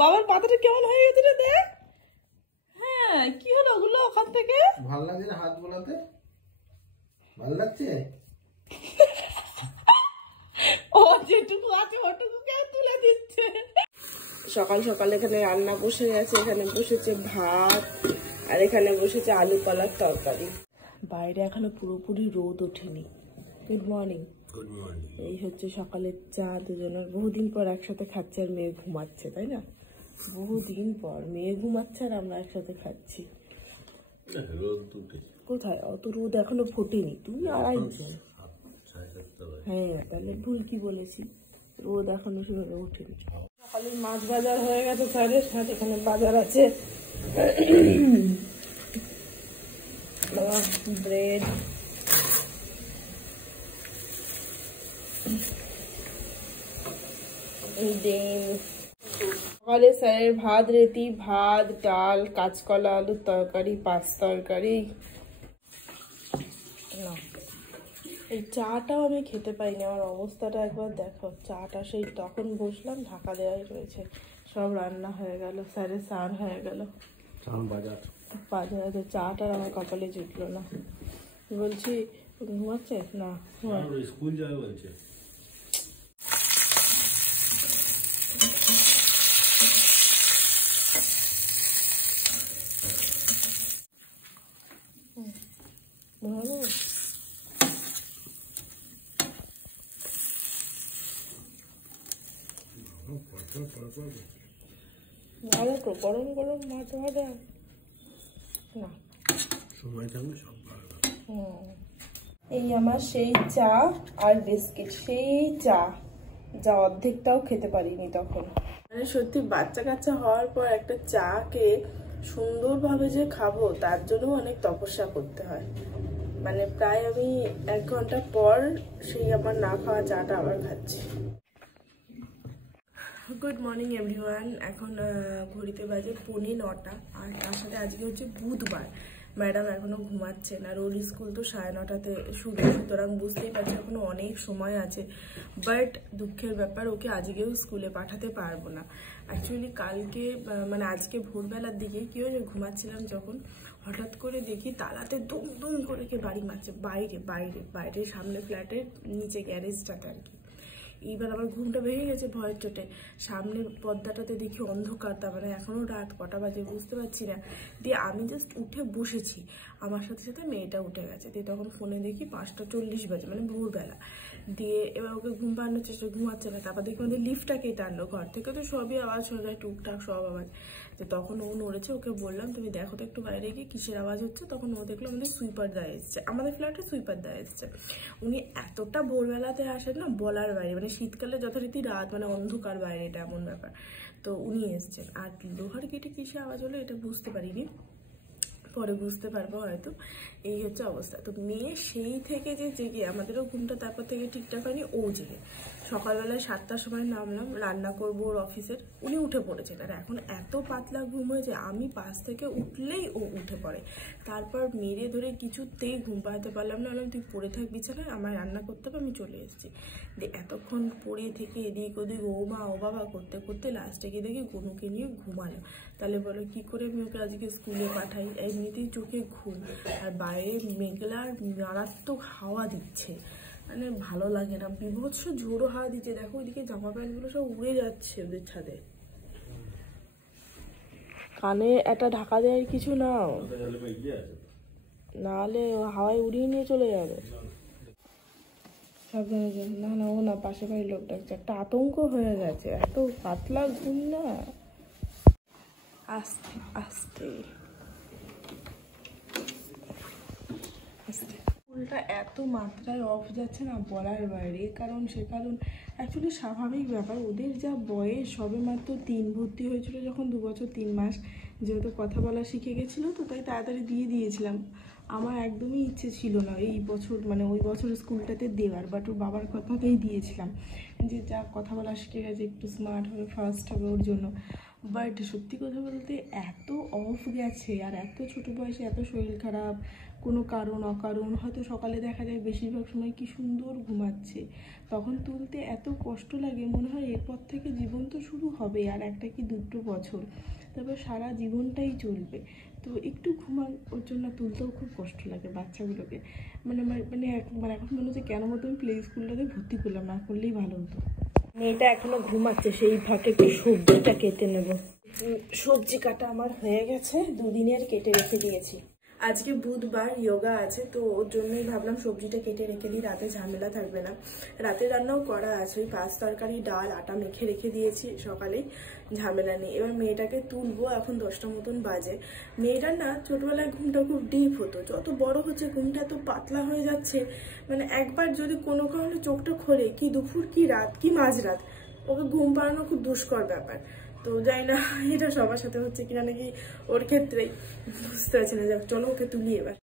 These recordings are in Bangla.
বাবার পাতাটা কেমন হয়ে গেছে রে দেখ। হ্যাঁ কি হলো ওগুলো ওখান থেকে? ভালো লাগছে না হাত বোলাতে? ভালো লাগছে? ও যেটুকু আছে ওটুকুকে তুলে দিচ্ছে। সকাল সকাল এখানে রান্না বসে গেছে, এখানে বসেছে ভাত আর এখানে বসেছে আলু কলার তরকারি। বাইরে এখনো পুরোপুরি রোদ ওঠেনি। Good morning. Good morning. এই হচ্ছে সকালের চা, দুজনের বহুদিন পর একসাথে খাচ্ছে আর মেয়ে ঘুমাচ্ছে, তাই না? বহুদিন পর মেয়ে ঘুমাচ্ছে আর আমরা একসাথে খাচ্ছি। কোথায় অত রোদ এখনো ফোটেনি, তুমি আড়াইজন। হ্যাঁ তাহলে ভুল কি বলেছি, রোদ এখনো সেভাবে ওঠেনি। সকালে মাছ বাজার হয়ে গেছে স্যারের সাথে, এখানে বাজার আছে ব্রেড, ডিম। সকালে স্যারের ভাত রেতি, ভাত ডাল কাঁচকলা আলুর তরকারি, পাঁচ তরকারি। এই চাটাও আমি খেতে পাইনি, আমার অবস্থাটা একবার দেখো। চাটা সেই তখন বসলাম ঢাকা দেওয়াই রয়েছে, সব রান্না হয়ে গেল, স্যারের স্নান হয়ে গেল, বাজারে চাটার আমার কপালে জুটলো না। বলছি ঘুমাচ্ছে না, স্কুল যাবে বলছে। ভালো ভালো তো গরম গরম মাছ ভাজা না, সময় থাকবে সব ভালো। এই আমার সেই চা আর বিস্কিট, সেই চা যা অর্ধেকটাও খেতে পারিনি তখন। মানে সত্যি বাচ্চা কাচ্চা হওয়ার পর একটা চাকে সুন্দরভাবে যে খাবো তার জন্য অনেক তপস্যা করতে হয়। মানে প্রায় আমি 1 ঘন্টা পর সেই আমার না খাওয়া চাটা আবার খাচ্ছি। Good morning everyone. এখন ঘড়িতে বাজে 9:45 আর তার সাথে আজকে হচ্ছে বুধবার। ম্যাডাম এখনো ঘুমাচ্ছে না, রোজ স্কুল তো 9:30টাতে শুরু, সুতরাং বুঝতেই পারছি এখনো অনেক সময় আছে। বাট দুঃখের ব্যাপার, ওকে আজকেও স্কুলে পাঠাতে পারবো না। অ্যাকচুয়ালি কালকে মানে আজকে ভোরবেলার দিকে কি হয়েছে, ঘুমাচ্ছিলাম যখন হঠাৎ করে দেখি তালাতে দুম দুম করে কে বাড়ি মারছে, বাইরে বাইরে বাইরে সামনে ফ্ল্যাটের নিচে গ্যারেজটাতে আর কি। এইবার আমার ঘুমটা ভেঙে গেছে ভয়ের চোটে, সামনে পর্দাটাতে দেখি অন্ধকার, তার মানে এখনো রাত কটা বাজে বুঝতে পারছি না। দিয়ে আমি জাস্ট উঠে বসেছি, আমার সাথে সাথে মেয়েটা উঠে গেছে। দিয়ে তখন ফোনে দেখি 5:40 বাজে, মানে ভোরবেলা। দিয়ে এবার ওকে ঘুম পাড়ানোর চেষ্টা, ঘুমাচ্ছে না। তারপর দেখি আমাদের লিফটটাকে টানলো, ঘর থেকে তো সবই আওয়াজ শোনা যায়, টুকটাক সব আওয়াজ। তো তখন ও নড়েছে, ওকে বললাম তুমি দেখো তো একটু বাইরে গিয়ে কিসের আওয়াজ হচ্ছে। তখন ও দেখলো আমাদের সুইপার দা এসছে, আমাদের ফ্ল্যাটে সুইপার দা এসছে। উনি এতটা ভোরবেলাতে আসেন না বলার বাইরে, মানে শীতকালে যথারীতি রাত, মানে অন্ধকার বাইরে, এটা এমন ব্যাপার। তো উনি এসছেন। আর লোহার গেটে কিসে আওয়াজ হলো এটা বুঝতে পারিনি, পরে বুঝতে পারবো হয়তো। এই হচ্ছে অবস্থা। তো মেয়ে সেই থেকে যে জেগে, আমাদেরও ঘুমটা তারপর থেকে ঠিকঠাক হয়নি, ও জেগে সকালবেলায় 7টার সময় নামলাম, রান্না করবো ওর অফিসের, উনি উঠে পড়েছেন। আর এখন এত পাতলা ঘুম হয়েছে, আমি পাশ থেকে উঠলেই ও উঠে পড়ে। তারপর মেরে ধরে কিছুতেই ঘুম পাড়াতে পারলাম না, বললাম তুই পড়ে থাক বিছানায়, আমার রান্না করতে হবে, আমি চলে এসেছি। দিয়ে এতক্ষণ পড়ে থেকে এদিক ওদিক ও মা ও বাবা করতে করতে লাস্টে গিয়ে দেখি গনুকে নিয়ে ঘুমালো। তাহলে বলো কি করে আমি ওকে আজকে স্কুলে পাঠাই? এমনিতেই চোখে ঘুম, আর বাইরে মেঘলার মারাত্মক হাওয়া দিচ্ছে, মানে ভালো লাগে না, বিভৎস ঝোড়ো হাওয়া দিচ্ছে। দেখো ওইদিকে জামা প্যান্টগুলো সব উড়ে যাচ্ছে ওদের ছাদে। কানে একটা ঢাকা দেওয়ার কিছু নাও, নাহলে হাওয়ায় উড়িয়ে নিয়ে চলে যাবে। সাবধানে যান। না না, ও না, পাশে বাড়ির লোক ডাকছে। একটা আতঙ্ক হয়ে গেছে, এত পাতলা ঘুম না। আস্তে আস্তে আস্তে। ফুলটা এত মাত্রায় অফ যাচ্ছে না বলার বাইরে, কারণ সে কারণ অ্যাকচুয়ালি স্বাভাবিক ব্যাপার, ওদের যা বয়স, সবে মাত্র 3 ভর্তি হয়েছিল যখন 2 বছর 3 মাস, যেহেতু কথা বলা শিখে গেছিলো তো তাই তাড়াতাড়ি দিয়ে দিয়েছিলাম। আমার একদমই ইচ্ছে ছিল না এই বছর, মানে ওই বছর স্কুলটাতে দেওয়ার, বাট ওর বাবার কথাতেই দিয়েছিলাম যে যা কথা বলা শিখে গেছে, একটু স্মার্ট হবে, ফার্স্ট হবে ওর জন্য। বাট সত্যি কথা বলতে এত অফ গেছে, আর এত ছোট বয়সে এত শরীর খারাপ, কোনো কারণ অকারণ, হয়তো সকালে দেখা যায় বেশিরভাগ সময় কি সুন্দর ঘুমাচ্ছে, তখন তুলতে এত কষ্ট লাগে, মনে হয় এরপর থেকে জীবন তো শুরু হবে, আর একটা কি 2 বছর, তারপর সারা জীবনটাই চলবে। তো একটু ঘুমান, ওর জন্য তুলতেও খুব কষ্ট লাগে বাচ্চাগুলোকে। মানে এখন মনে হচ্ছে কেন মতো আমি প্লে স্কুলটাতে ভর্তি করলাম, না করলেই ভালো হতো। মেয়েটা এখনো ঘুমাচ্ছে, সেই ফাঁকে একটু সবজিটা কেটে নেব। সবজি কাটা আমার হয়ে গেছে, 2 দিনের কেটে রেখে দিয়েছি। আজকে বুধবার, যোগা আছে, তো ওর জন্যই ভাবলাম সবজিটা কেটে রেখে দিই, রাতে ঝামেলা থাকবে না। রাতে রান্নাও করা আছে, ওই 5 তরকারি ডাল আটা মেখে রেখে দিয়েছি, সকালেই ঝামেলা নেই। এবার মেয়েটাকে তুলবো, এখন 10টা মতন বাজে। মেয়েটার না ছোটবেলায় ঘুমটা খুব ডিপ হতো, যত বড় হচ্ছে ঘুমটা এত পাতলা হয়ে যাচ্ছে, মানে একবার যদি কোনো কারণে চোখটা খোলে, কি দুপুর কি রাত কি মাঝরাত, ওকে ঘুম পাড়ানো খুব দুষ্কর ব্যাপার। তো যাই না এটা সবার সাথে হচ্ছে কিনা নাকি ওর ক্ষেত্রেই বুঝতে পারছি না। যাক চলো ওকে তুলি এবার।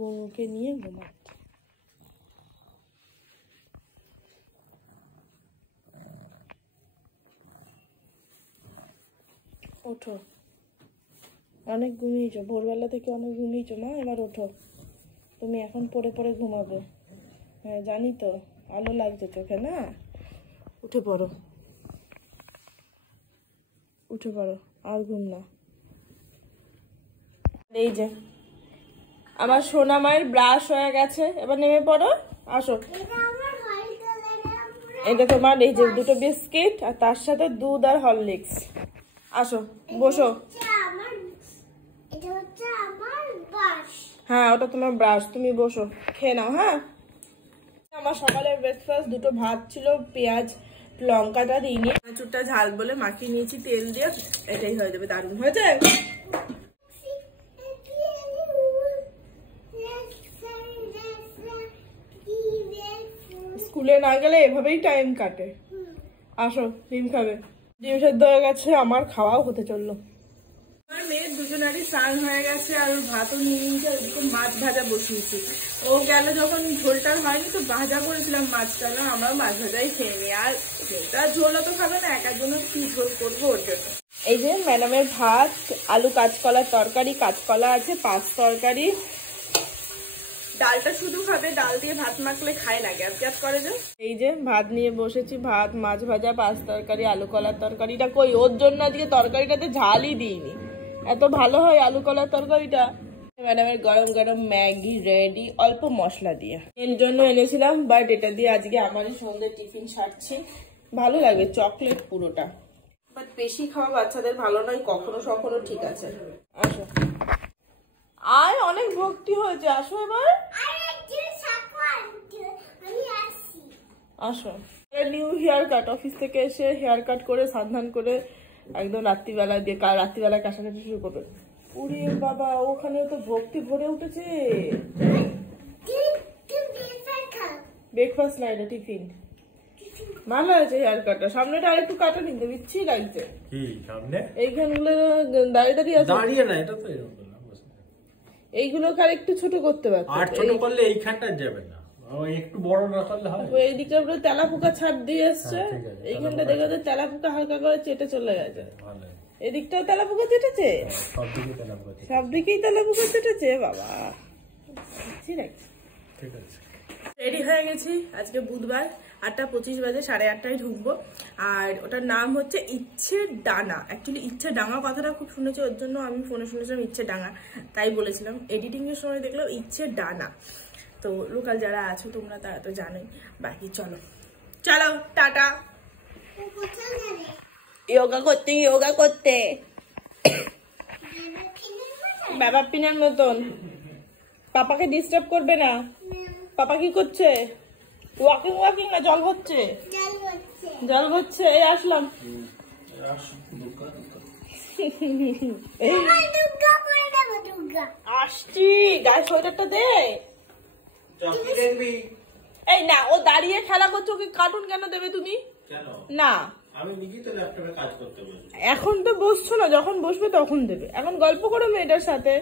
গরুকে নিয়ে ঘুমাচ্ছে। ওঠো, অনেক ঘুমিয়েছো, ভোরবেলা থেকে অনেক ঘুমিয়েছো মা, এবার ওঠো। তুমি এখন পড়ে পড়ে ঘুমাবে, হ্যাঁ জানি তো, আলো লাগছে চোখে না। উঠে পড়ো, উঠে পড়ো, আর ঘুম না। এই যে আমার সোনা মায়ের ব্রাশ হয়ে গেছে, এবার নেমে পড়ো, আসো। এটা তোমার এই যে 2টো বিস্কিট, আর তার সাথে দুধ আর হরলিক্স। আসো বসো। হ্যাঁ ওটা তোমার ব্রাশ, তুমি বসো, খেয়ে নাও। হ্যাঁ আমার সকালের ব্রেকফাস্ট 2টো ভাত ছিল, পেঁয়াজ লঙ্কাটা দিইনি, চুটটা ঝাল বলে মাখিয়ে নিয়েছি তেল দিয়ে, এটাই হয়ে যাবে, দারুণ হয়েছে। স্কুলে না গেলে এভাবেই টাইম কাটে। আসো ডিম খাবে। ডিম সেদ্ধ হয়ে গেছে, আমার খাওয়াও হতে চললো। আমার মেয়ের দুজনারই স্নান হয়ে গেছে, আর ওর ভাতও নিয়ে নিয়েছে, ওইদিকে মাছ ভাজা বসিয়েছি। ও গেল যখন ঝোলটা হয়নি, তো ভাজা করেছিলাম মাছটা, না আমরা মাছ ভাজাই খেয়ে নিই, আর ঝোলটা ঝোলও তো খাবে না, একার জন্য কি ঝোল করবো ওর জন্য। এই যে ম্যাডামের ভাত, আলু কাঁচকলার তরকারি, কাঁচকলা আছে, 5 তরকারি, ডালটা শুধু খাবে, ডাল দিয়ে ভাত মাখলে খায় না, গ্যাস গ্যাস করে যে। এই যে ভাত নিয়ে বসেছি, ভাত মাছ ভাজা 5 তরকারি, আলু কলার তরকারিটা কই, ওর জন্য আজকে তরকারিটাতে ঝালই দিইনি, এত ভালো হয় আলু কলার তরকারিটা। ম্যাডামের গরম গরম ম্যাগি রেডি, অল্প মশলা দিয়ে, এর জন্য এনেছিলাম, বাট এটা দিয়ে আজকে আমারই সন্ধ্যে টিফিন সারছি। ভালো লাগে, চকলেট পুরোটা, বাট বেশি খাওয়া বাচ্চাদের ভালো নয়, কখনো কখনো ঠিক আছে। আসো, আয় অনেক ভক্তি হয়েছে, আসো এবার, আসো। নিউ হেয়ার কাট, অফিস থেকে এসে হেয়ার কাট করে সাবধান করে একদম রাত্রিবেলা দিয়ে, রাত্রিবেলায় কাছাকাছি শুরু করবে। ওরে বাবা, ওখানে তো ভক্তি ভরে উঠেছে। ব্রেকফাস্ট না, এটা টিফিন। ভালো আছে হেয়ার কাটটা, সামনেটা আরেকটু কাটা কিন্তু বিচ্ছি লাগছে। কি সামনে এইখানগুলো দাঁড়িয়ে দাঁড়িয়ে আছে, দাঁড়িয়ে না, এটা তো এরকম না, এইগুলোকে আর একটু ছোট করতে পারতো, আর ছোট করলে এইখানটা যাবে না, একটু বড় না করলে হয়। এই দিকটা পুরো তেলা পোকা ছাপ দিয়ে এসছে, এইখানটা দেখো তো তেলা পোকা হালকা করে চেটে চলে গেছে। এদিকটাও তেলা পোকা চেটেছে, সব দিকেই তেলা পোকা চেটেছে বাবা। ঠিক আছে, রেডি হয়ে গেছি। আজকে বুধবার, 8টা 25 বাজে, 8:30টায় ঢুকবো। আর ওটার নাম হচ্ছে ইচ্ছে ডানা। অ্যাকচুয়ালি ইচ্ছে ডাঙা কথাটা খুব শুনেছি, ওর জন্য আমি ফোনে শুনেছিলাম ইচ্ছে ডাঙা, তাই বলেছিলাম। এডিটিং এর সময় দেখলাম ইচ্ছে ডানা। তো লোকাল যারা আছো তোমরা তারা তো জানোই। বাকি চলো চলো টাটা। যোগা করতে বাবা পিনার মতন। পাপাকে ডিস্টার্ব করবে না। পাপা কি করছে? ওয়াকিং না জল হচ্ছে। এই আসলাম। আসছি, গায়ে সোয়েটারটা দে। এই না, ও দাঁড়িয়ে খেলা করছো, ওকে কার্টুন কেন দেবে তুমি? না, আমি নিজেই তো ল্যাপটপে কাজ করতে বলছি। এখন তো বসছো না, যখন বসবে তখন দেবে। এখন গল্প করো মেয়েটার সাথে,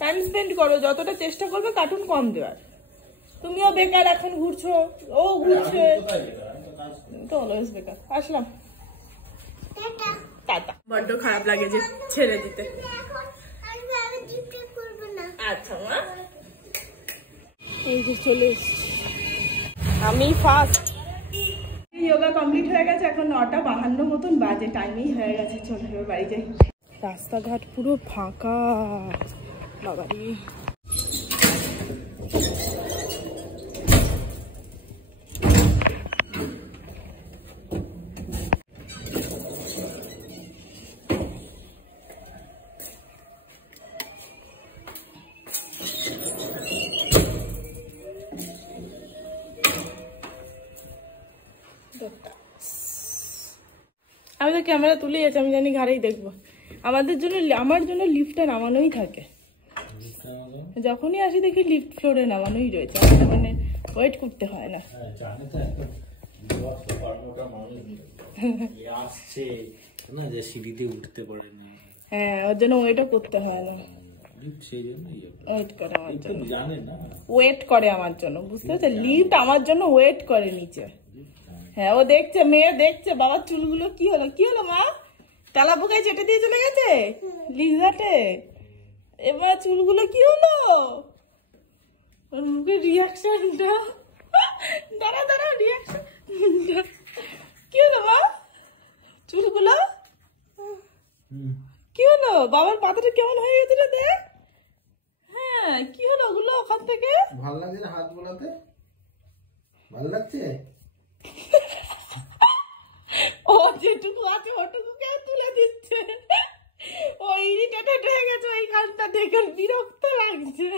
টাইম স্পেন্ড করো, যতটা চেষ্টা করবে কার্টুন কম দেওয়ার। তুমিও বেকার এখন ঘুরছো, ও ঘুরছে, তো অলওয়েজ বেকার। আসলাম, টাটা। বড্ড খারাপ লাগে যে ছেড়ে দিতে। আচ্ছা মা, এই যে চলে এসছি আমি ফার্স্ট। যোগা কমপ্লিট হয়ে গেছে, এখন 9:52 মতন বাজে, টাইমেই হয়ে গেছে। চলো এবার বাড়ি যাই। রাস্তাঘাট পুরো ফাঁকা বাবারি। আমি তো ক্যামেরা তুলে যাচ্ছি, আমি জানি ঘাড়েই দেখবো। আমাদের জন্য, আমার জন্য লিফটে নামানোই থাকে, যখনই আসি দেখি লিফট ফ্লোরে নামানোই রয়েছে, মানে ওয়েট করতে হয় না। হ্যাঁ, ওর জন্য ওয়েটও করতে হয় না, ওয়েট করে আমার জন্য, ওয়েট করে আমার জন্য, বুঝতে পারছো? লিফট আমার জন্য ওয়েট করে নিচে। হ্যাঁ, ও দেখছে, মেয়ে দেখছে বাবার চুলগুলো। কি হলো, কি হলো মা? তালা পোকায় চেটে দিয়ে চলে গেছে লিজাটে। এবার চুলগুলো কি হলো? ওর মুখের রিয়াকশনটা, দাঁড়া দাঁড়া, রিয়াকশন কি হলো মা? চুলগুলো কি হলো? বাবার পাতাটা কেমন হয়ে গেছে রে, দেখ। হ্যাঁ, কি হলো ওগুলো ওখান থেকে? ভালো লাগছে না হাত বোলাতে? ভালো লাগছে? ও যেটুকু আছে ওটুকুকে তুলে দিচ্ছে। ও ইরিটেটেড হয়ে গেছে ওইখানটা দেখে, বিরক্ত লাগছে।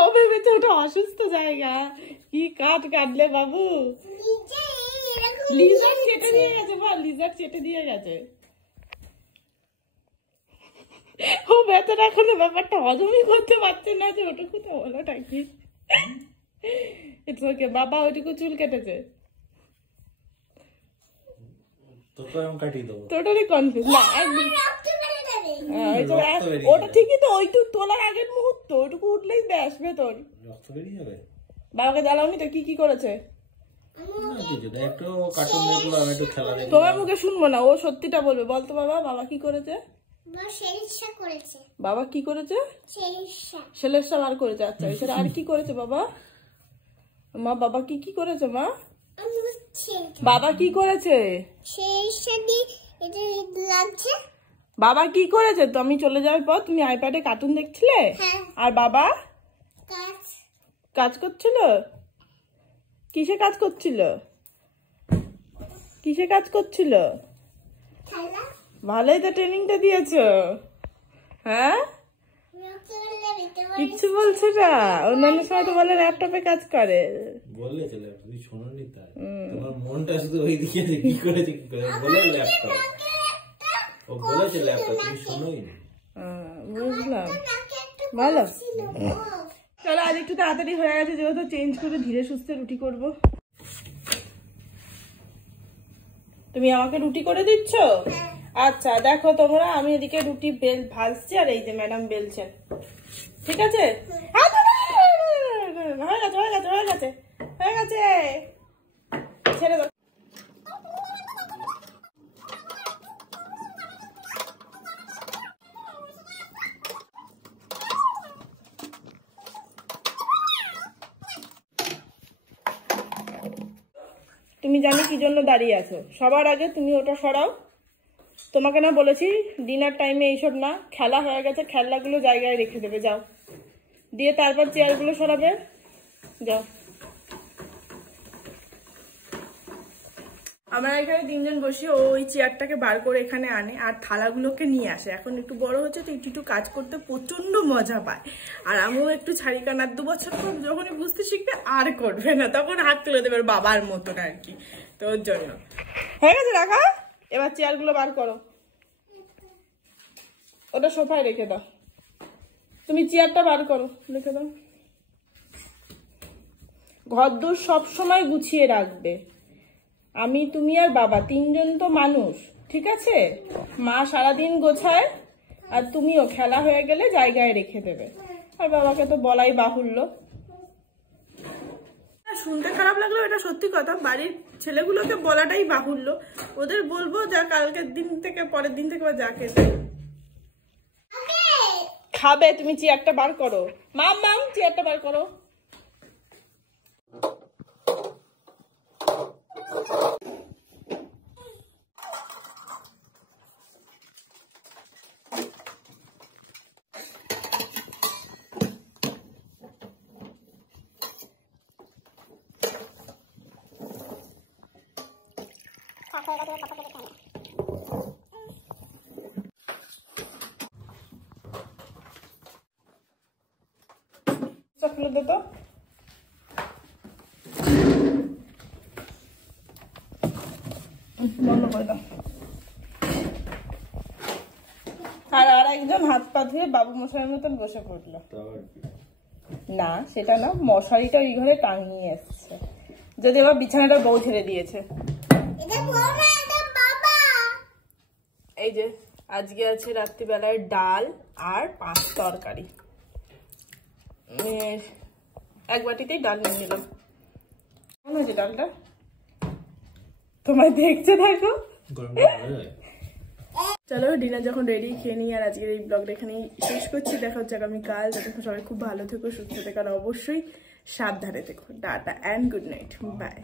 ও ভেবেছে ওটা অসুস্থ জায়গা। কি কাটলে বাবু? লিজার চেটে দিয়ে গেছে, বল, লিজার চেটে দিয়ে গেছে। ও বেতন এখন ব্যাপারটা হজমই করতে পারছে না যে ওটুকু তো হলোটা কি। ইটস ওকে, বাবা ওইটুকু চুল কেটেছে। টোটালি কনফিউজ না একদম। ওটা ঠিকই তো, ওইটুকু তোলার আগের মুহূর্ত, ওইটুকু উঠলেই ব্যাস ভেতর। বাবাকে জ্বালাওনি তো? কি কি করেছে তোমার মুখে শুনবো না, ও সত্যিটা বলবে। বলতো বাবা, বাবা কি করেছে? বাবা কি করেছে? সেলেসা বার করেছে। আচ্ছা, এছাড়া আর কি করেছে বাবা? মা, বাবা কি কি করেছে মা? বাবা কি করেছে? বাবা কি করেছে? তো আমি চলে যাওয়ার পর তুমি আইপ্যাডে কার্টুন দেখছিলে, আর বাবা কাজ করছিল। কিসে কাজ করছিল? কিসে কাজ করছিল? ভালোই তো ট্রেনিংটা দিয়েছো। হ্যাঁ, কিচ্ছু বলছে না। অন্যান্য সময় তো বলে ল্যাপটপে কাজ করে। বলেছে তুমি শোনোনি, তাই তোমার মনটা শুধু ওই দিকে যে কি করেছে কি করে বলে ল্যাপটপ। ও বলেছে ল্যাপটপ, তুমি শোনোই না। বুঝলাম, ভালো। চলো, আজ একটু তাড়াতাড়ি হয়ে গেছে, যেহেতু চেঞ্জ করে ধীরে সুস্থে রুটি করব। তুমি আমাকে রুটি করে দিচ্ছ? আচ্ছা, দেখো তোমরা, আমি এদিকে রুটি ভাজছি, আর এই যে ম্যাডাম বেলছেন। ঠিক আছে, হয়ে গেছে হয়ে গেছে হয়ে গেছে হয়ে গেছে, ছেড়ে দাও। তুমি জানি কি জন্য দাঁড়িয়ে আছো, সবার আগে তুমি ওটা সরাও। তোমাকে না বলেছি ডিনার টাইমে এইসব না, খেলা হয়ে গেছে, খেলনাগুলো জায়গায় রেখে দেবে, যাও। দিয়ে তারপর চেয়ারগুলো সরাবে, যাও। আমরা এখানে তিনজন বসি, ও ওই চেয়ারটাকে বার করে এখানে আনে আর থালাগুলোকে নিয়ে আসে। এখন একটু বড় হচ্ছে তো একটু কাজ করতে প্রচন্ড মজা পায়। আর আমিও একটু ছাড়ি, কারণ আর 2 বছর পর যখনই বুঝতে শিখবে আর করবে না, তখন হাত তুলে দেবে বাবার মতন আর কি। তো ওর জন্য হয়ে গেছে রাখা। এবার চেয়ারগুলো বার করো, ওটা সোফায় রেখে দাও। তুমি চেয়ারটা বার করো, রেখে দাও। ঘরদোর সবসময় গুছিয়ে রাখবে। আমি, তুমি আর বাবা 3 জন তো মানুষ, ঠিক আছে? মা সারাদিন গোছায় আর তুমিও খেলা হয়ে গেলে জায়গায় রেখে দেবে। আর বাবাকে তো বলাই বাহুল্য। শুনতে খারাপ লাগলো, এটা সত্যি কথা। বাড়ির ছেলেগুলোকে বলাটাই বাহুল্য। ওদের বলবো যা কালকের দিন থেকে, পরের দিন থেকে বা যা খেতে খাবে। তুমি চেয়ারটা বার করো, মাম চেয়ারটা বার করো। খুলে দে তো। বন্ধ করে দাও। আর একজন হাত পা ধুয়ে বাবু মশাইয়ের মতন বসে পড়লো। না সেটা না, মশারিটা ওই ঘরে টাঙিয়ে এসছে। যদি আবার বিছানাটা বউ ছেড়ে দিয়েছে। এই যে আজকে আছে রাত্রিবেলায় ডাল আর 5 তরকারি। এক বাটিতেই ডাল নিয়ে নিলাম। কেমন হয়েছে ডালটা? তোমায় দেখছে, দেখো। চলো ডিনার যখন রেডি, খেয়ে নিই। আর আজকের এই ব্লগটা এখানেই শেষ করছি। দেখা হচ্ছে আগামীকাল। ততক্ষণ সবাই খুব ভালো থেকো, সুস্থ থেকো, আর অবশ্যই সাবধানে থেকো। Tata and good night, by.